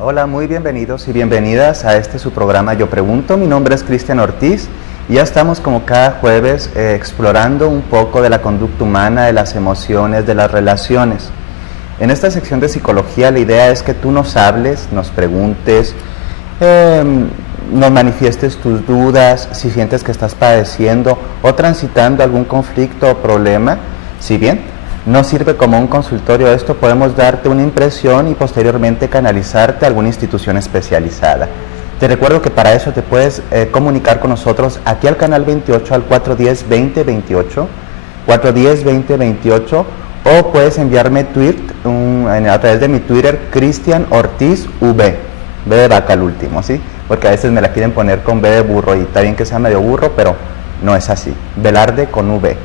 Hola, muy bienvenidos y bienvenidas a su programa Yo Pregunto. Mi nombre es Cristian Ortiz y ya estamos como cada jueves explorando un poco de la conducta humana, de las emociones, de las relaciones. En esta sección de psicología la idea es que tú nos hables, nos preguntes, nos manifiestes tus dudas, si sientes que estás padeciendo o transitando algún conflicto o problema. Si bien no sirve como un consultorio esto, podemos darte una impresión y posteriormente canalizarte a alguna institución especializada. Te recuerdo que para eso te puedes comunicar con nosotros aquí al canal 28 al 410-2028, 410-2028, o puedes enviarme tweet a través de mi Twitter, Cristian Ortiz V, B de vaca al último, ¿sí? Porque a veces me la quieren poner con B de burro y está bien que sea medio burro, pero no es así. Velarde con V.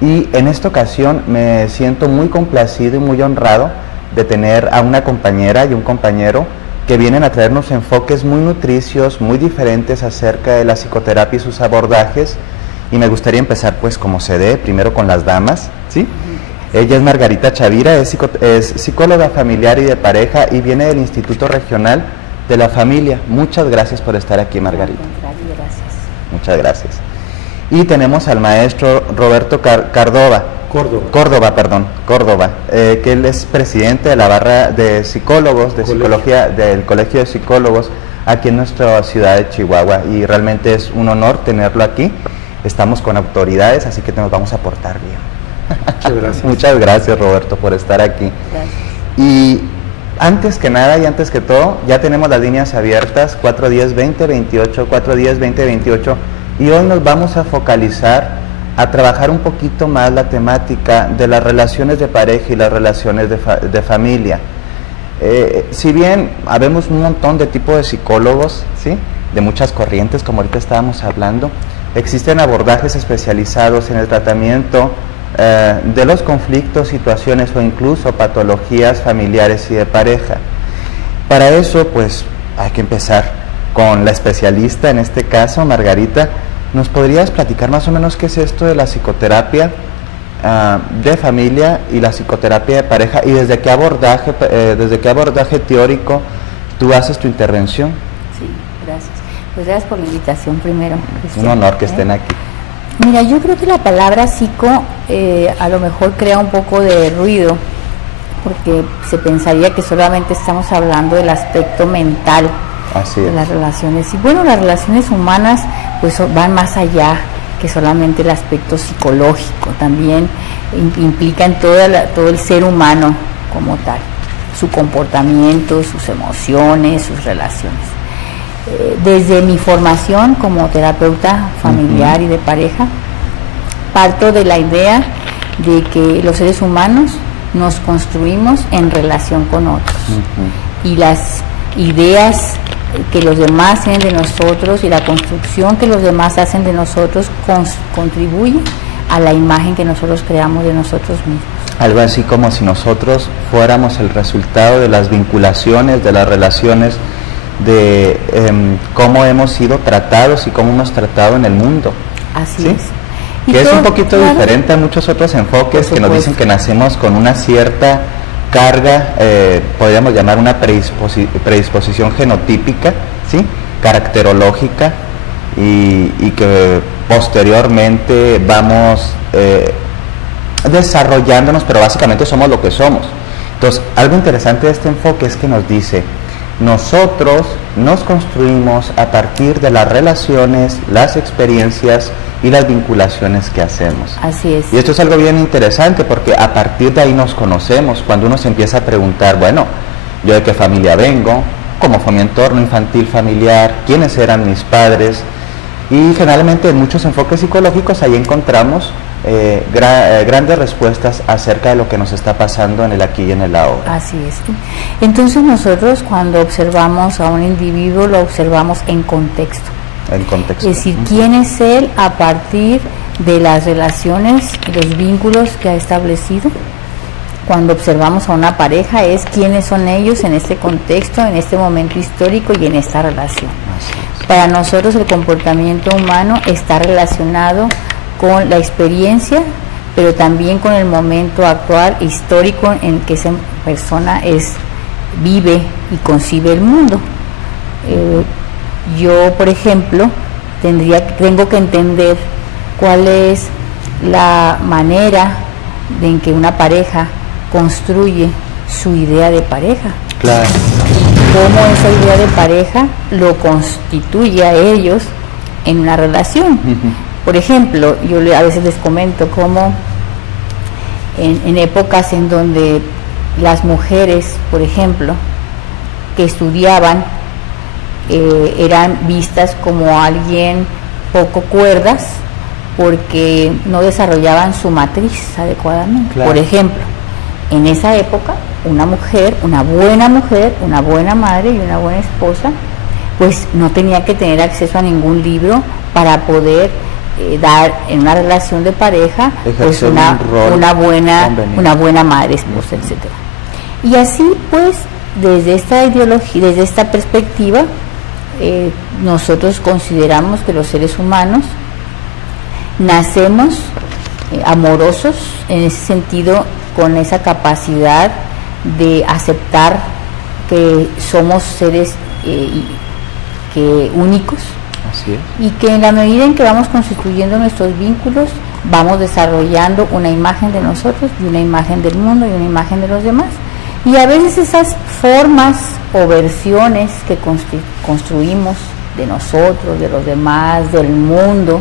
Y en esta ocasión me siento muy complacido y muy honrado de tener a una compañera y un compañero que vienen a traernos enfoques muy nutricios, muy diferentes acerca de la psicoterapia y sus abordajes. Y me gustaría empezar pues como se dé, primero con las damas, ¿sí? Ella es Margarita Chavira, es psicóloga familiar y de pareja y viene del Instituto Regional de la Familia. Muchas gracias por estar aquí, Margarita. Gracias. Muchas gracias. Y tenemos al maestro Roberto Córdoba, que él es presidente de la barra de psicólogos, de psicología, del Colegio de Psicólogos aquí en nuestra ciudad de Chihuahua, y realmente es un honor tenerlo aquí. Estamos con autoridades, así que nos vamos a portar bien. Muchas gracias. Muchas gracias, Roberto, por estar aquí. Gracias. Y antes que nada y antes que todo, ya tenemos las líneas abiertas, 410-2028, 410-2028, y hoy nos vamos a focalizar a trabajar un poquito más la temática de las relaciones de pareja y las relaciones de familia. Si bien habemos un montón de tipos de psicólogos, ¿sí?, de muchas corrientes, como ahorita estábamos hablando, existen abordajes especializados en el tratamiento de los conflictos, situaciones o incluso patologías familiares y de pareja. Para eso, pues, hay que empezar con la especialista, en este caso, Margarita. ¿Nos podrías platicar más o menos qué es esto de la psicoterapia de familia y la psicoterapia de pareja, y desde qué abordaje teórico tú haces tu intervención? Sí, gracias. Pues gracias por la invitación primero, Cristian. Un honor que estén aquí. Mira, yo creo que la palabra psico a lo mejor crea un poco de ruido, porque se pensaría que solamente estamos hablando del aspecto mental. Así de es. las relaciones. Y bueno, las relaciones humanas pues van más allá que solamente el aspecto psicológico, también implican todo el ser humano como tal, su comportamiento, sus emociones, sus relaciones. Desde mi formación como terapeuta familiar y de pareja, parto de la idea de que los seres humanos nos construimos en relación con otros, y las ideas que los demás tienen de nosotros y la construcción que los demás hacen de nosotros contribuye a la imagen que nosotros creamos de nosotros mismos. Algo así como si nosotros fuéramos el resultado de las vinculaciones, de las relaciones, de cómo hemos sido tratados y cómo hemos tratado en el mundo. Así ¿sí? es. Que es un poquito diferente a muchos otros enfoques que nos dicen que nacemos con una cierta carga, podríamos llamar una predisposición genotípica, ¿sí?, caracterológica, y que posteriormente vamos desarrollándonos, pero básicamente somos lo que somos. Entonces, algo interesante de este enfoque es que nos dice: nosotros nos construimos a partir de las relaciones, las experiencias y las vinculaciones que hacemos. Así es. Y esto es algo bien interesante, porque a partir de ahí nos conocemos. Cuando uno se empieza a preguntar, bueno, ¿yo de qué familia vengo? ¿Cómo fue mi entorno infantil familiar? ¿Quiénes eran mis padres? Y generalmente en muchos enfoques psicológicos ahí encontramos grandes respuestas acerca de lo que nos está pasando en el aquí y en el ahora. Así es. Entonces nosotros, cuando observamos a un individuo, lo observamos en contexto. En contexto. Es decir, quién es él a partir de las relaciones y los vínculos que ha establecido. Cuando observamos a una pareja, es quiénes son ellos en este contexto, en este momento histórico y en esta relación. Para nosotros el comportamiento humano está relacionado con la experiencia, pero también con el momento actual histórico en que esa persona vive y concibe el mundo. Yo, por ejemplo, tengo que entender cuál es la manera en que una pareja construye su idea de pareja. Claro. Cómo esa idea de pareja lo constituye a ellos en una relación. Por ejemplo, yo a veces les comento cómo en épocas en donde las mujeres, por ejemplo, que estudiaban, eran vistas como alguien poco cuerdas porque no desarrollaban su matriz adecuadamente. Claro. Por ejemplo, en esa época, una mujer, una buena madre y una buena esposa, pues no tenía que tener acceso a ningún libro para poder dar en una relación de pareja pues una buena madre, esposa, etcétera. Y así pues desde esta ideología, desde esta perspectiva, nosotros consideramos que los seres humanos nacemos amorosos, en ese sentido, con esa capacidad de aceptar que somos seres únicos. Así es. Y que en la medida en que vamos constituyendo nuestros vínculos, vamos desarrollando una imagen de nosotros y una imagen del mundo y una imagen de los demás. Y a veces esas formas o versiones que construimos de nosotros, de los demás, del mundo,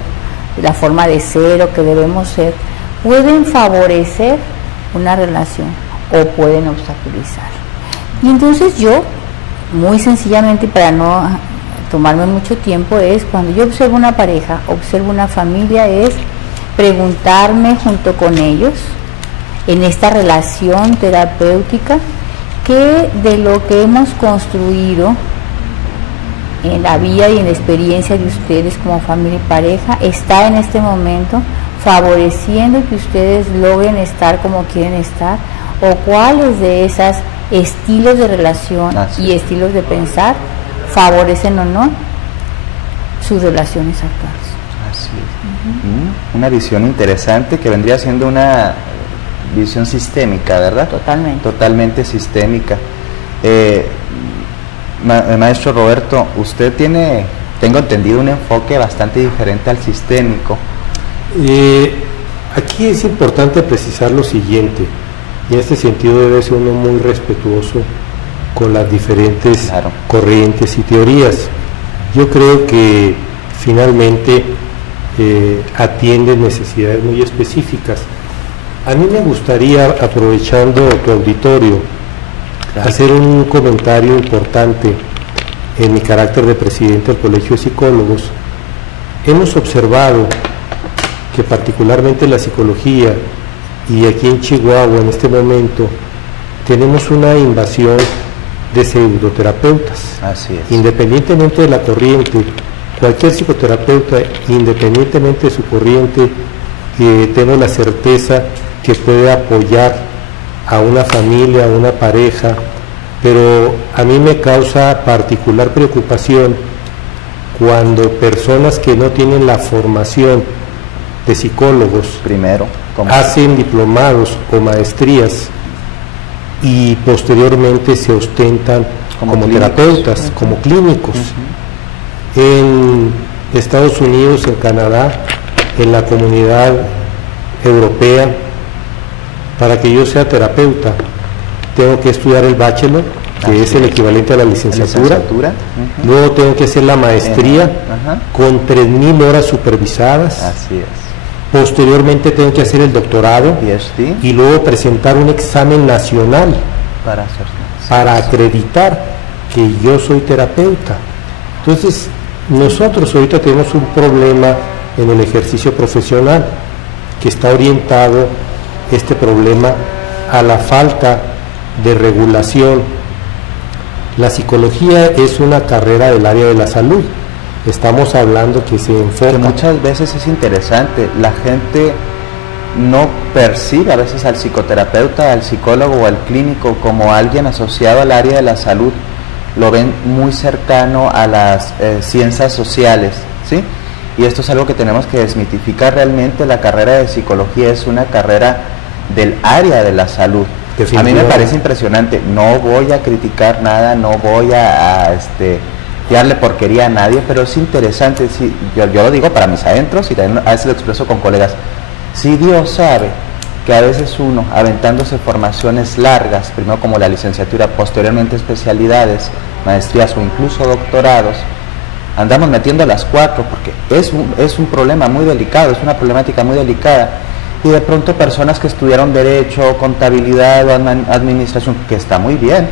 de la forma de ser o que debemos ser, pueden favorecer una relación o pueden obstaculizar. Y entonces yo, muy sencillamente, para no tomarme mucho tiempo, es cuando yo observo una pareja, observo una familia, es preguntarme junto con ellos en esta relación terapéutica qué de lo que hemos construido en la vida y en la experiencia de ustedes como familia y pareja está en este momento favoreciendo que ustedes logren estar como quieren estar, o cuáles de esos estilos de relación y estilos de pensar favorecen o no sus relaciones actuales. Así es. Una visión interesante que vendría siendo una visión sistémica, ¿verdad? Totalmente sistémica. Maestro Roberto, usted tiene, tengo entendido, un enfoque bastante diferente al sistémico. Aquí es importante precisar lo siguiente, y en este sentido debe ser uno muy respetuoso con las diferentes corrientes y teorías. Yo creo que finalmente atienden necesidades muy específicas. A mí me gustaría, aprovechando tu auditorio, hacer un comentario importante en mi carácter de presidente del Colegio de Psicólogos. Hemos observado que particularmente la psicología, y aquí en Chihuahua en este momento, tenemos una invasión de pseudoterapeutas. Así es. Independientemente de la corriente, cualquier psicoterapeuta, independientemente de su corriente, tengo la certeza que puede apoyar a una familia, a una pareja, pero a mí me causa particular preocupación cuando personas que no tienen la formación de psicólogos primero hacen diplomados o maestrías y posteriormente se ostentan como terapeutas, como clínicos. En Estados Unidos, en Canadá, en la Comunidad Europea, para que yo sea terapeuta, tengo que estudiar el bachelor, que es el equivalente a la licenciatura. Luego tengo que hacer la maestría con 3,000 horas supervisadas. Así es. Posteriormente tengo que hacer el doctorado y luego presentar un examen nacional para acreditar que yo soy terapeuta. Entonces, nosotros ahorita tenemos un problema en el ejercicio profesional que está orientado este problema a la falta de regulación. La psicología es una carrera del área de la salud. Estamos hablando que se enfoca... Que muchas veces es interesante, la gente no percibe a veces al psicoterapeuta, al psicólogo o al clínico como alguien asociado al área de la salud, lo ven muy cercano a las ciencias sociales, ¿sí? Y esto es algo que tenemos que desmitificar. Realmente la carrera de psicología es una carrera del área de la salud. A mí me parece impresionante. No voy a criticar nada, no voy a darle porquería a nadie, pero es interesante. Sí, yo lo digo para mis adentros y también a veces lo expreso con colegas. Si Dios sabe que a veces uno, aventándose formaciones largas, primero como la licenciatura, posteriormente especialidades, maestrías o incluso doctorados, andamos metiendo las 4 porque es un problema muy delicado, es una problemática muy delicada, y de pronto personas que estudiaron Derecho, Contabilidad o Administración, que está muy bien,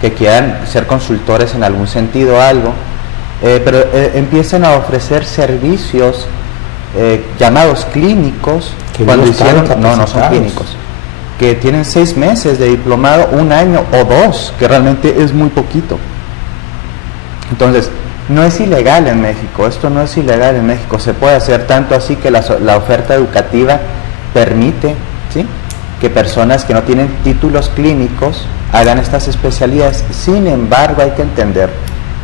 que quieran ser consultores en algún sentido o algo, pero empiezan a ofrecer servicios llamados clínicos, que cuando no son clínicos, que tienen 6 meses de diplomado, 1 año o 2, que realmente es muy poquito. Entonces, no es ilegal en México, esto no es ilegal en México, se puede hacer, tanto así que la oferta educativa permite, ¿sí?, que personas que no tienen títulos clínicos hagan estas especialidades. Sin embargo, hay que entender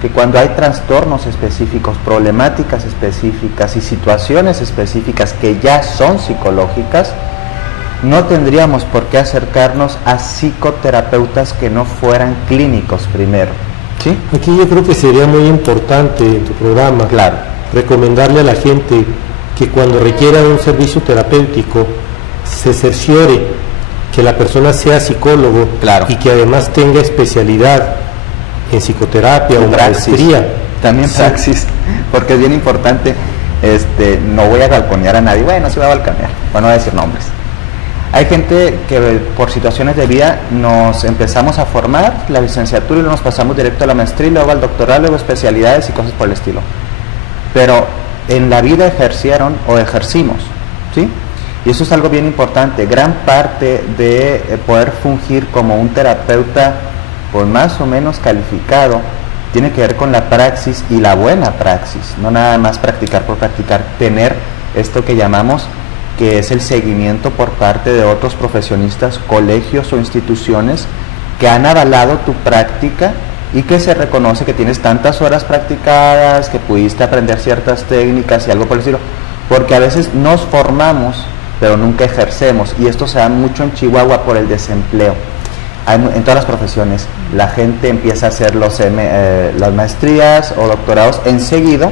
que cuando hay trastornos específicos, problemáticas específicas y situaciones específicas que ya son psicológicas, no tendríamos por qué acercarnos a psicoterapeutas que no fueran clínicos primero. ¿Sí? Aquí yo creo que sería muy importante en tu programa, claro, recomendarle a la gente que cuando requiera un servicio terapéutico se cerciore que la persona sea psicólogo, claro, y que además tenga especialidad en psicoterapia o maestría. También praxis, porque es bien importante. No voy a balconear a nadie, bueno, sí voy a balconear, para no decir nombres. Hay gente que por situaciones de vida nos empezamos a formar la licenciatura y luego nos pasamos directo a la maestría y luego al doctorado, luego especialidades y cosas por el estilo. Pero en la vida ejercieron o ejercimos, ¿sí? Y eso es algo bien importante. Gran parte de poder fungir como un terapeuta pues más o menos calificado tiene que ver con la praxis y la buena praxis, no nada más practicar por practicar, tener esto que llamamos que es el seguimiento por parte de otros profesionistas, colegios o instituciones que han avalado tu práctica y que se reconoce que tienes tantas horas practicadas, que pudiste aprender ciertas técnicas y algo por el estilo, porque a veces nos formamos pero nunca ejercemos, y esto se da mucho en Chihuahua por el desempleo. En todas las profesiones la gente empieza a hacer las maestrías o doctorados enseguida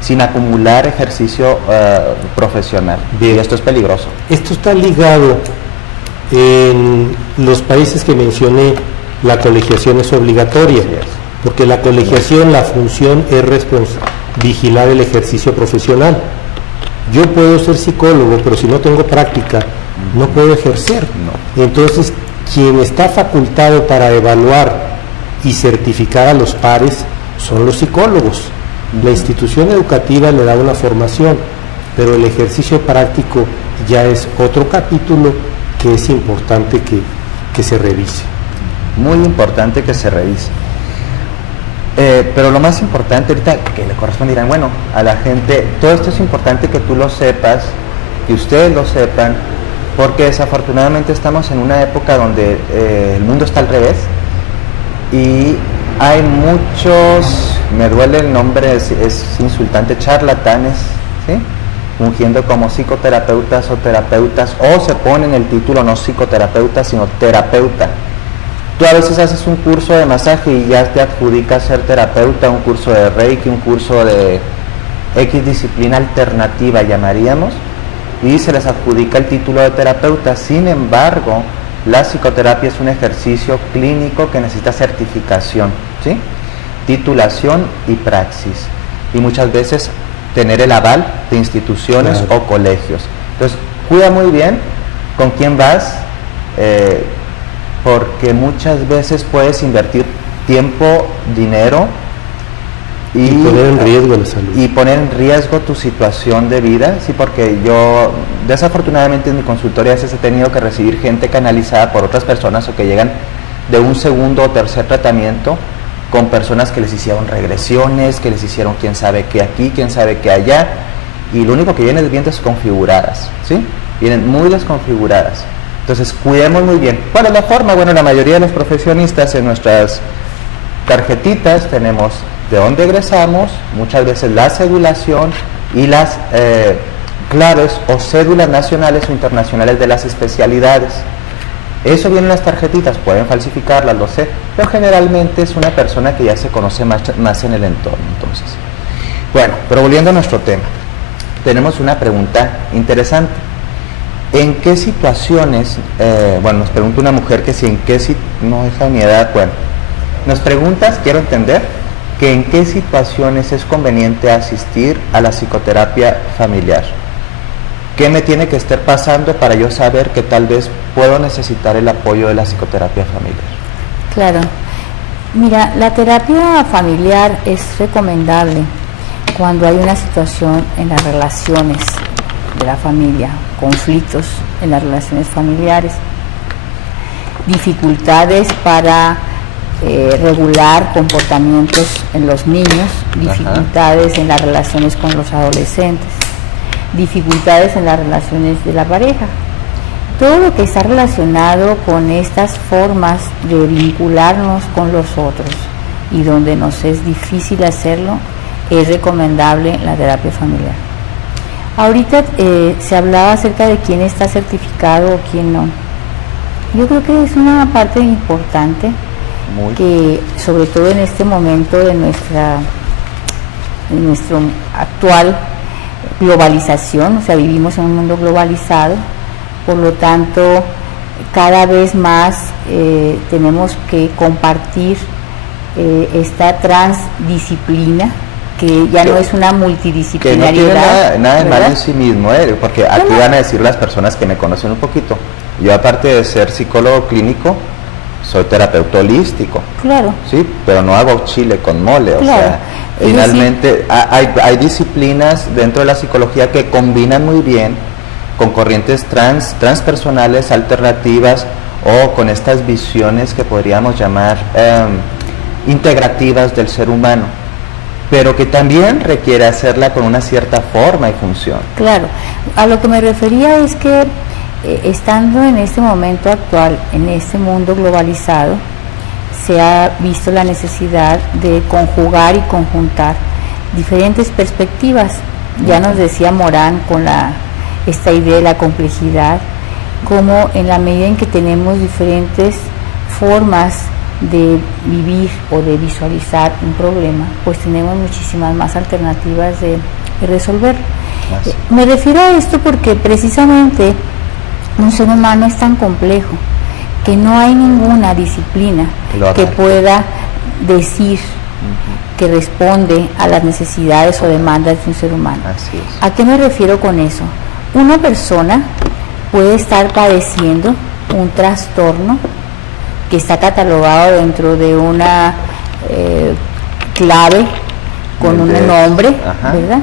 sin acumular ejercicio profesional. Bien. Y esto es peligroso. Esto está ligado en los países que mencioné, la colegiación es obligatoria, porque la colegiación, la función es vigilar el ejercicio profesional. Yo puedo ser psicólogo, pero si no tengo práctica, no puedo ejercer. No. Entonces, quien está facultado para evaluar y certificar a los pares son los psicólogos. La institución educativa le da una formación, pero el ejercicio práctico ya es otro capítulo que es importante que se revise. Muy importante que se revise. Pero lo más importante ahorita que le corresponde, dirán, bueno, a la gente, todo esto es importante que tú lo sepas, que ustedes lo sepan, porque desafortunadamente estamos en una época donde el mundo está al revés y hay muchos, me duele el nombre, es insultante, charlatanes, ¿sí?, fungiendo como psicoterapeutas o terapeutas, o se ponen el título no psicoterapeuta sino terapeuta. Tú a veces haces un curso de masaje y ya te adjudicas ser terapeuta, un curso de Reiki, un curso de X disciplina alternativa llamaríamos, y se les adjudica el título de terapeuta. Sin embargo, la psicoterapia es un ejercicio clínico que necesita certificación, ¿sí?, titulación y praxis, y muchas veces tener el aval de instituciones, claro, o colegios. Entonces, cuida muy bien con quién vas, porque muchas veces puedes invertir tiempo, dinero y poner en riesgo la salud. Y poner en riesgo tu situación de vida, sí, porque yo desafortunadamente en mi consultorio a veces he tenido que recibir gente canalizada por otras personas o que llegan de un segundo o tercer tratamiento con personas que les hicieron regresiones, que les hicieron quién sabe qué aquí, quién sabe qué allá, y lo único que viene es bien desconfiguradas, ¿sí? Vienen muy desconfiguradas. Entonces, cuidemos muy bien. ¿Cuál es la forma? Bueno, la mayoría de los profesionistas en nuestras tarjetitas tenemos de dónde egresamos, muchas veces la cedulación y las claves o cédulas nacionales o internacionales de las especialidades. Eso viene en las tarjetitas, pueden falsificarlas, lo sé, pero generalmente es una persona que ya se conoce más en el entorno. Entonces, bueno, pero volviendo a nuestro tema, tenemos una pregunta interesante. ¿En qué situaciones, nos pregunta una mujer que si en qué, no deja mi edad, nos preguntas, quiero entender, que en qué situaciones es conveniente asistir a la psicoterapia familiar? ¿Qué me tiene que estar pasando para yo saber que tal vez puedo necesitar el apoyo de la psicoterapia familiar? Claro. Mira, la terapia familiar es recomendable cuando hay una situación en las relaciones de la familia, conflictos en las relaciones familiares, dificultades para regular comportamientos en los niños, dificultades en las relaciones con los adolescentes, dificultades en las relaciones de la pareja. Todo lo que está relacionado con estas formas de vincularnos con los otros y donde nos es difícil hacerlo, es recomendable la terapia familiar. Ahorita se hablaba acerca de quién está certificado o quién no. Yo creo que es una parte importante que, sobre todo en este momento de nuestra actual globalización, o sea, vivimos en un mundo globalizado, por lo tanto, cada vez más tenemos que compartir esta transdisciplina, que ya no es una multidisciplinaridad. Que no tiene nada de malo en sí mismo, porque aquí van a decir las personas que me conocen un poquito. Yo, aparte de ser psicólogo clínico, soy terapeuta holístico. Claro. Sí, pero no hago chile con mole, o sea, finalmente hay disciplinas dentro de la psicología que combinan muy bien con corrientes transpersonales alternativas o con estas visiones que podríamos llamar integrativas del ser humano, pero que también requiere hacerla con una cierta forma y función. Claro, a lo que me refería es que estando en este momento actual, en este mundo globalizado, se ha visto la necesidad de conjugar y conjuntar diferentes perspectivas. Ya nos decía Morán con esta idea de la complejidad, como en la medida en que tenemos diferentes formas de vivir o de visualizar un problema, pues tenemos muchísimas más alternativas de resolver. Me refiero a esto porque precisamente un ser humano es tan complejo que no hay ninguna disciplina que pueda decir que responde a las necesidades o demandas de un ser humano. Así es. ¿A qué me refiero con eso? Una persona puede estar padeciendo un trastorno que está catalogado dentro de una clave con un nombre, ¿verdad?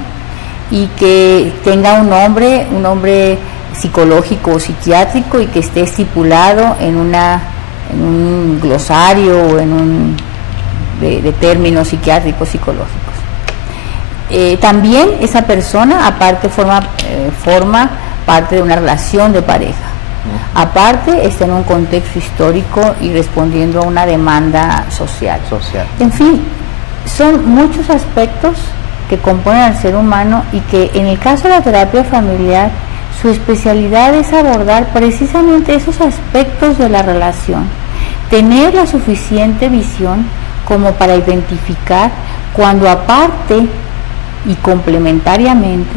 Y que tenga un nombre psicológico o psiquiátrico y que esté estipulado en un glosario o en de términos psiquiátricos psicológicos. También esa persona aparte forma parte de una relación de pareja. Aparte está en un contexto histórico y respondiendo a una demanda social. En fin, son muchos aspectos que componen al ser humano y que en el caso de la terapia familiar su especialidad es abordar precisamente esos aspectos de la relación, tener la suficiente visión como para identificar cuando aparte y complementariamente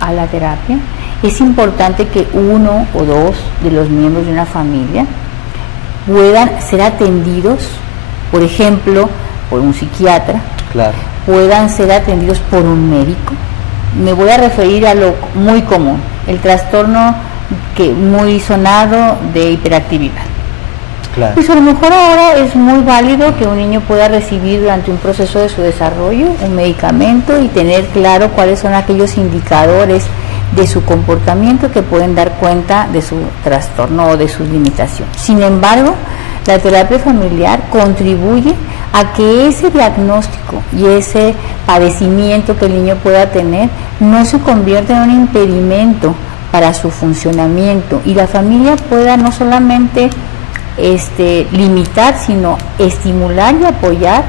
a la terapia es importante que uno o dos de los miembros de una familia puedan ser atendidos, por ejemplo, por un psiquiatra, puedan ser atendidos por un médico. Me voy a referir a lo muy común, el trastorno muy sonado de hiperactividad. Pues a lo mejor ahora es muy válido que un niño pueda recibir durante un proceso de su desarrollo un medicamento y tener claro cuáles son aquellos indicadores de su comportamiento que pueden dar cuenta de su trastorno o de sus limitaciones. Sin embargo, la terapia familiar contribuye a que ese diagnóstico y ese padecimiento que el niño pueda tener no se convierta en un impedimento para su funcionamiento y la familia pueda no solamente limitar, sino estimular y apoyar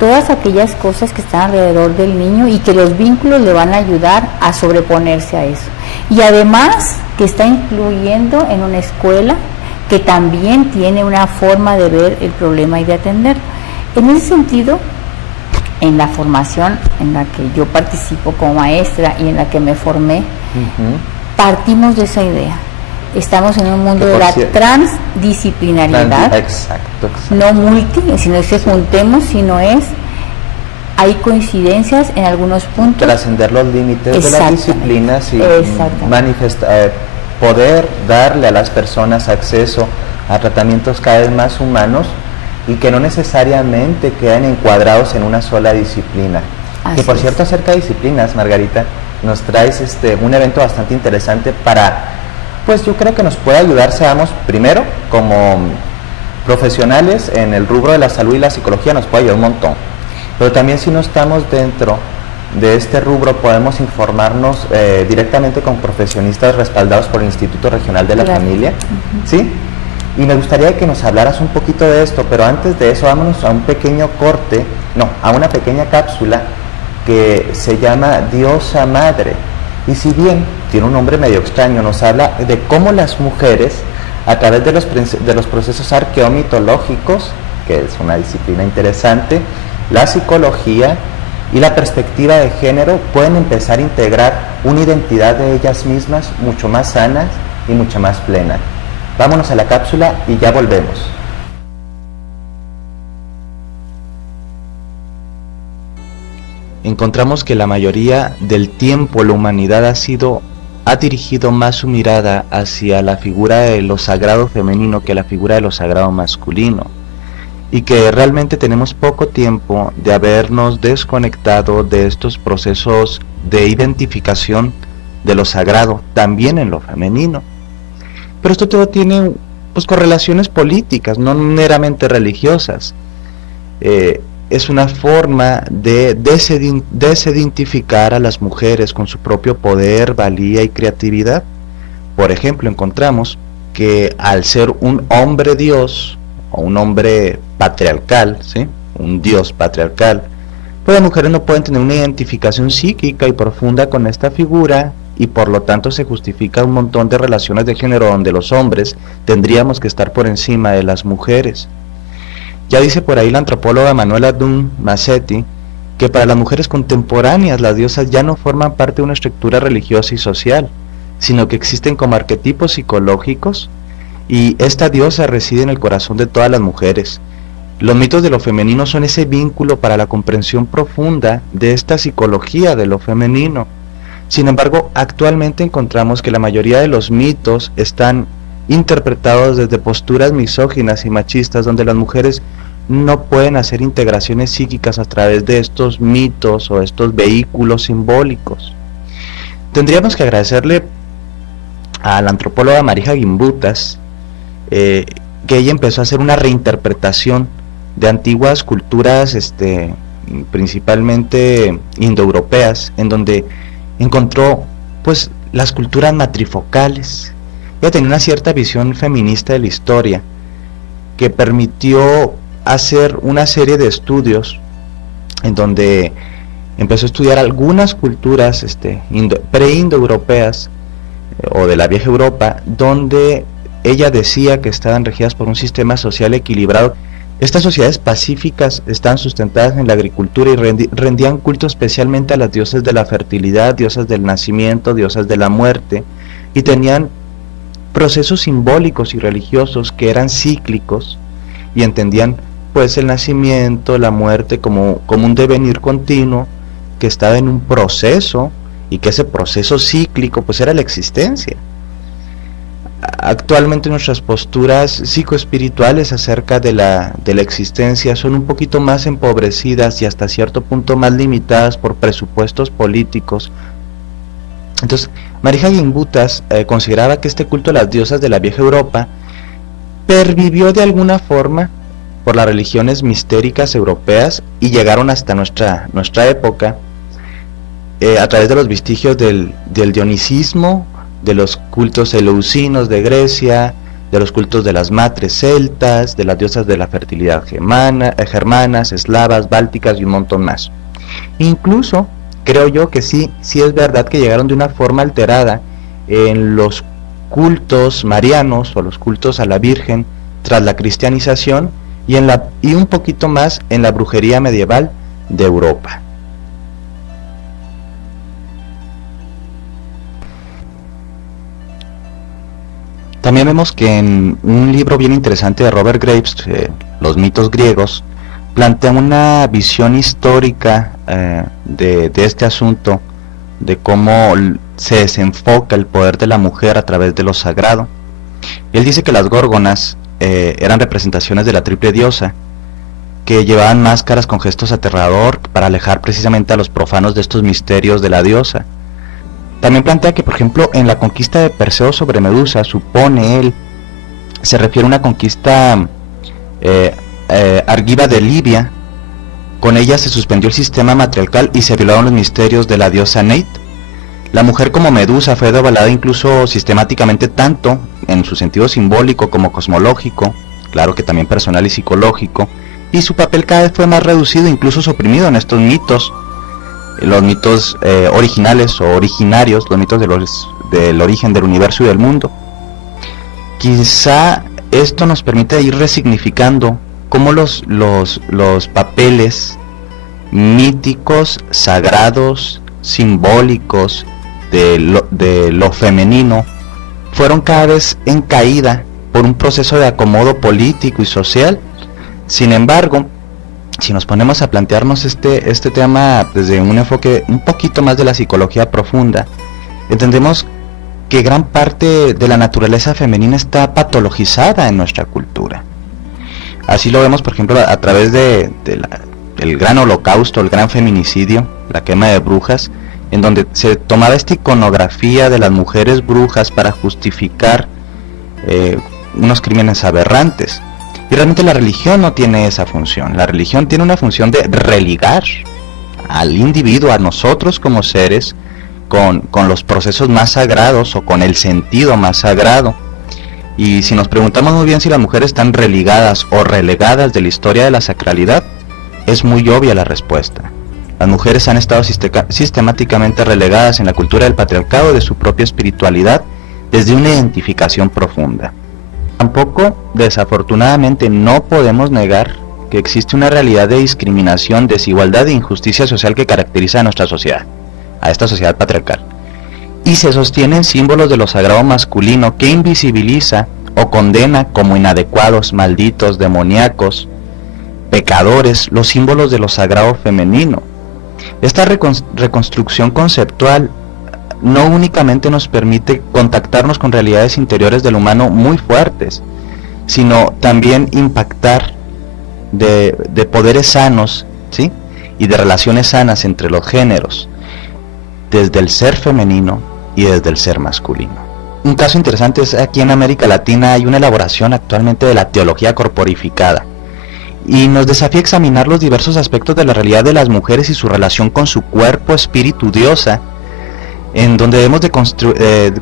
todas aquellas cosas que están alrededor del niño y que los vínculos le van a ayudar a sobreponerse a eso. Y además que está incluyendo en una escuela que también tiene una forma de ver el problema y de atender. En ese sentido, en la formación en la que yo participo como maestra y en la que me formé, partimos de esa idea. Estamos en un mundo de la transdisciplinariedad, exacto. No multi, si no es que juntemos, sino hay coincidencias en algunos puntos. Trascender los límites de las disciplinas y poder darle a las personas acceso a tratamientos cada vez más humanos y que no necesariamente queden encuadrados en una sola disciplina. Que por cierto, acerca de disciplinas, Margarita, nos traes un evento bastante interesante para, pues yo creo que nos puede ayudar, seamos primero como profesionales en el rubro de la salud y la psicología, nos puede ayudar un montón, pero también si no estamos dentro de este rubro podemos informarnos directamente con profesionistas respaldados por el Instituto Regional de la Familia, ¿sí? Y me gustaría que nos hablaras un poquito de esto, pero antes de eso vámonos a un pequeño corte, a una pequeña cápsula que se llama Diosa Madre. Y si bien tiene un nombre medio extraño, nos habla de cómo las mujeres, a través de los procesos arqueomitológicos, que es una disciplina interesante, la psicología y la perspectiva de género, pueden empezar a integrar una identidad de ellas mismas mucho más sana y mucho más plena. Vámonos a la cápsula y ya volvemos. Encontramos que la mayoría del tiempo la humanidad ha dirigido más su mirada hacia la figura de lo sagrado femenino que la figura de lo sagrado masculino, y que realmente tenemos poco tiempo de habernos desconectado de estos procesos de identificación de lo sagrado también en lo femenino. Pero esto todo tiene correlaciones políticas, no meramente religiosas. Es una forma de desidentificar a las mujeres con su propio poder, valía y creatividad. Por ejemplo, encontramos que al ser un hombre dios o un hombre patriarcal, ¿sí?, un dios patriarcal, pues las mujeres no pueden tener una identificación psíquica y profunda con esta figura, y por lo tanto se justifica un montón de relaciones de género donde los hombres tendríamos que estar por encima de las mujeres. Ya dice por ahí la antropóloga Manuela Dunn Massetti que para las mujeres contemporáneas las diosas ya no forman parte de una estructura religiosa y social, sino que existen como arquetipos psicológicos, y esta diosa reside en el corazón de todas las mujeres. Los mitos de lo femenino son ese vínculo para la comprensión profunda de esta psicología de lo femenino. Sin embargo, actualmente encontramos que la mayoría de los mitos están interpretados desde posturas misóginas y machistas, donde las mujeres no pueden hacer integraciones psíquicas a través de estos mitos o estos vehículos simbólicos. Tendríamos que agradecerle a la antropóloga Marija Gimbutas que ella empezó a hacer una reinterpretación de antiguas culturas, principalmente indoeuropeas, en donde encontró pues las culturas matrifocales. Ella tenía una cierta visión feminista de la historia que permitió hacer una serie de estudios en donde empezó a estudiar algunas culturas pre-indoeuropeas o de la vieja Europa, donde ella decía que estaban regidas por un sistema social equilibrado. Estas sociedades pacíficas están sustentadas en la agricultura y rendían culto especialmente a las diosas de la fertilidad, diosas del nacimiento, diosas de la muerte, y tenían procesos simbólicos y religiosos que eran cíclicos y entendían pues el nacimiento, la muerte como un devenir continuo que estaba en un proceso, y que ese proceso cíclico pues era la existencia. Actualmente nuestras posturas psicoespirituales acerca de la existencia son un poquito más empobrecidas y hasta cierto punto más limitadas por presupuestos políticos. Entonces, Marija Gimbutas consideraba que este culto a las diosas de la vieja Europa pervivió de alguna forma por las religiones mistéricas europeas y llegaron hasta nuestra época a través de los vestigios del dionisismo, de los cultos eleusinos de Grecia, de los cultos de las matres celtas, de las diosas de la fertilidad germanas, eslavas, bálticas y un montón más. Incluso creo yo que sí es verdad que llegaron de una forma alterada en los cultos marianos o los cultos a la Virgen tras la cristianización y un poquito más en la brujería medieval de Europa. También vemos que en un libro bien interesante de Robert Graves, Los mitos griegos, plantea una visión histórica de este asunto, de cómo se desenfoca el poder de la mujer a través de lo sagrado. Él dice que las górgonas eran representaciones de la triple diosa, que llevaban máscaras con gestos aterrador para alejar precisamente a los profanos de estos misterios de la diosa. También plantea que, por ejemplo, en la conquista de Perseo sobre Medusa, supone él, se refiere a una conquista argiva de Libia. Con ella se suspendió el sistema matriarcal y se violaron los misterios de la diosa Neit. La mujer como Medusa fue devaluada incluso sistemáticamente, tanto en su sentido simbólico como cosmológico, claro que también personal y psicológico, y su papel cada vez fue más reducido, incluso suprimido en estos mitos, los mitos originales o originarios, los mitos del origen del universo y del mundo. Quizá esto nos permite ir resignificando cómo los papeles míticos, sagrados, simbólicos de lo femenino fueron cada vez en caída por un proceso de acomodo político y social. Sin embargo, si nos ponemos a plantearnos este tema desde un enfoque un poquito más de la psicología profunda, entendemos que gran parte de la naturaleza femenina está patologizada en nuestra cultura. Así lo vemos, por ejemplo, a través del gran holocausto, el gran feminicidio, la quema de brujas, en donde se tomaba esta iconografía de las mujeres brujas para justificar unos crímenes aberrantes. Y realmente la religión no tiene esa función. La religión tiene una función de religar al individuo, a nosotros como seres, con los procesos más sagrados o con el sentido más sagrado. Y si nos preguntamos muy bien si las mujeres están religadas o relegadas de la historia de la sacralidad, es muy obvia la respuesta. Las mujeres han estado sistemáticamente relegadas en la cultura del patriarcado de su propia espiritualidad desde una identificación profunda. Tampoco, desafortunadamente, no podemos negar que existe una realidad de discriminación, desigualdad e injusticia social que caracteriza a nuestra sociedad, a esta sociedad patriarcal, y se sostienen símbolos de lo sagrado masculino que invisibiliza o condena como inadecuados, malditos, demoníacos, pecadores, los símbolos de lo sagrado femenino. Esta reconstrucción conceptual no únicamente nos permite contactarnos con realidades interiores del humano muy fuertes, sino también impactar de poderes sanos, ¿sí?, y de relaciones sanas entre los géneros, desde el ser femenino y desde el ser masculino. Un caso interesante es aquí en América Latina hay una elaboración actualmente de la teología corporificada, y nos desafía a examinar los diversos aspectos de la realidad de las mujeres y su relación con su cuerpo, espíritu, diosa, en donde debemos de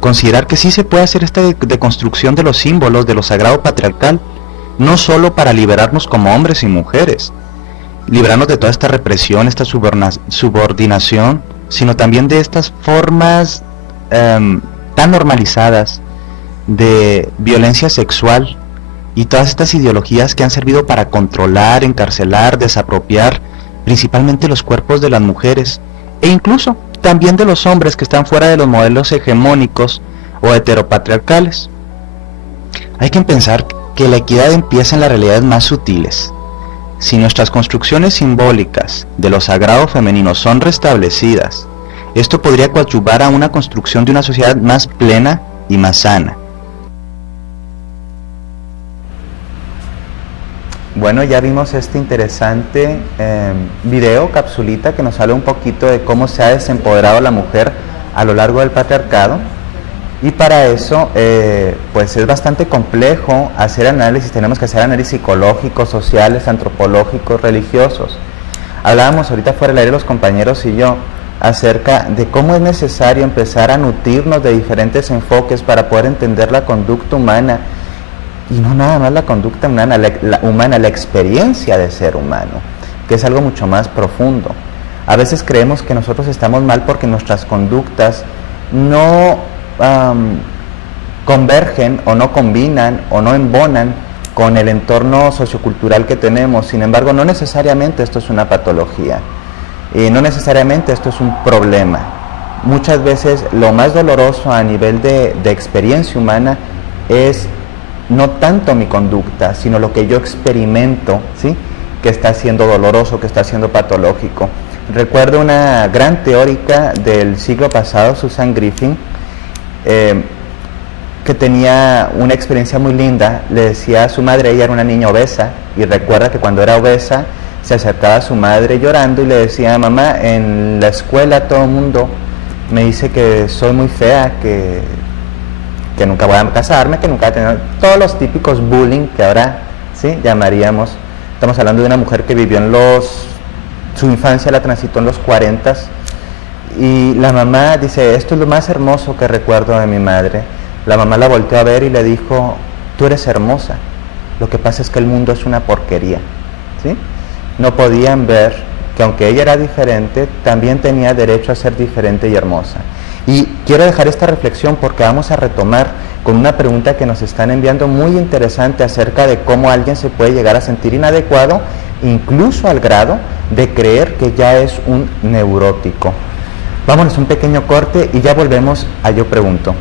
considerar que sí se puede hacer esta deconstrucción de los símbolos de lo sagrado patriarcal, no solo para liberarnos como hombres y mujeres, librarnos de toda esta represión, esta subordinación, sino también de estas formas tan normalizadas de violencia sexual y todas estas ideologías que han servido para controlar, encarcelar, desapropiar principalmente los cuerpos de las mujeres e incluso también de los hombres que están fuera de los modelos hegemónicos o heteropatriarcales. Hay que pensar que la equidad empieza en las realidades más sutiles. Si nuestras construcciones simbólicas de lo sagrado femenino son restablecidas, esto podría coadyuvar a una construcción de una sociedad más plena y más sana. Bueno, ya vimos este interesante video, capsulita, que nos habla un poquito de cómo se ha desempoderado la mujer a lo largo del patriarcado. Y para eso, pues es bastante complejo hacer análisis, tenemos que hacer análisis psicológicos, sociales, antropológicos, religiosos. Hablábamos ahorita fuera del aire los compañeros y yo acerca de cómo es necesario empezar a nutrirnos de diferentes enfoques para poder entender la conducta humana. Y no nada más la conducta humana, la experiencia de ser humano, que es algo mucho más profundo. A veces creemos que nosotros estamos mal porque nuestras conductas no convergen o no combinan o no embonan con el entorno sociocultural que tenemos. Sin embargo, no necesariamente esto es una patología, y no necesariamente esto es un problema. Muchas veces lo más doloroso a nivel de experiencia humana es no tanto mi conducta, sino lo que yo experimento, ¿sí?, que está siendo doloroso, que está siendo patológico. Recuerdo una gran teórica del siglo pasado, Susan Griffin, que tenía una experiencia muy linda. Le decía a su madre, ella era una niña obesa, y recuerda que cuando era obesa se acercaba a su madre llorando y le decía: mamá, en la escuela todo el mundo me dice que soy muy fea, que nunca voy a casarme, que nunca voy a tener... Todos los típicos bullying que ahora, ¿sí?, llamaríamos. Estamos hablando de una mujer que vivió su infancia la transitó en los 40, y la mamá dice: esto es lo más hermoso que recuerdo de mi madre. La mamá la volteó a ver y le dijo: tú eres hermosa, lo que pasa es que el mundo es una porquería, ¿sí? No podían ver que aunque ella era diferente, también tenía derecho a ser diferente y hermosa. Y quiero dejar esta reflexión porque vamos a retomar con una pregunta que nos están enviando muy interesante acerca de cómo alguien se puede llegar a sentir inadecuado, incluso al grado de creer que ya es un neurótico. Vámonos a un pequeño corte y ya volvemos a Yo Pregunto.